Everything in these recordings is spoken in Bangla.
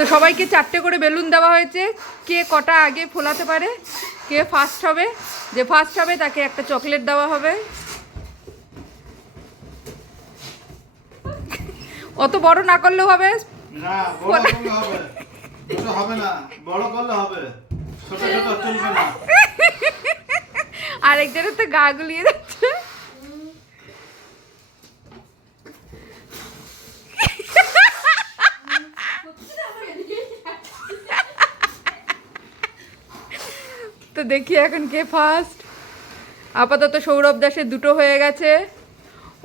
তো সবাইকে 4টে করে বেলুন দেওয়া হয়েছে। কে কটা আগে ফোলাতে পারে, কে ফার্স্ট হবে, যে ফার্স্ট হবে তাকে একটা চকলেট দেওয়া হবে। অত বড় না করলেও হবে, না বড় করলে হবে, ছোট হবে না, বড় করলে হবে, ছোট ছোট চলবে না। আরেকজনের তো গা গুলিয়ে যাচ্ছে। তো দেখি এখন কে ফার্স্ট। আপাতত সৌরভ দাসের 2টো হয়ে গেছে,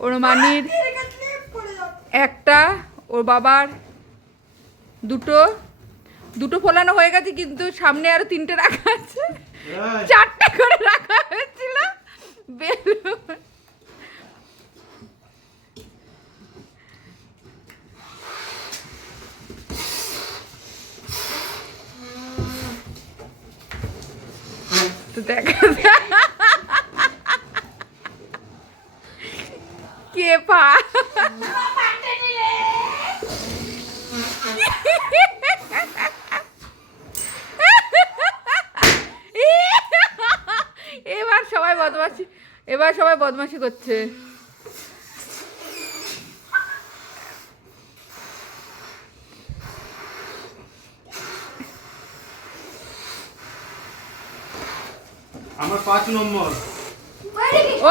ওর মানির 1টা, ওর বাবার 2টো ফোলানো হয়ে গেছে, কিন্তু সামনে আরো 3টে রাখা আছে। 4টে করে রাখা হয়েছিল বেলুন। তো দেখা কে পা এবার সবাই বদমাশি করছে। আমার 5 নম্বর।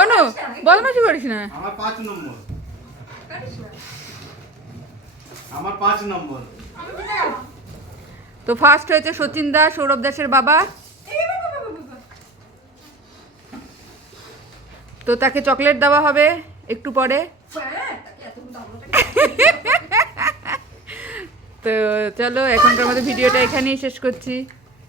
অনু বদমাশি করিস না। আমার 5 নম্বর। আমার 5 নম্বর। তো ফার্স্ট হয়েছে সচিন দাস, সৌরভ দাসের বাবা। তো তাকে চকলেট দেওয়া হবে একটু পরে। তো চলো এখনকার মতো ভিডিওটা এখানেই শেষ করছি।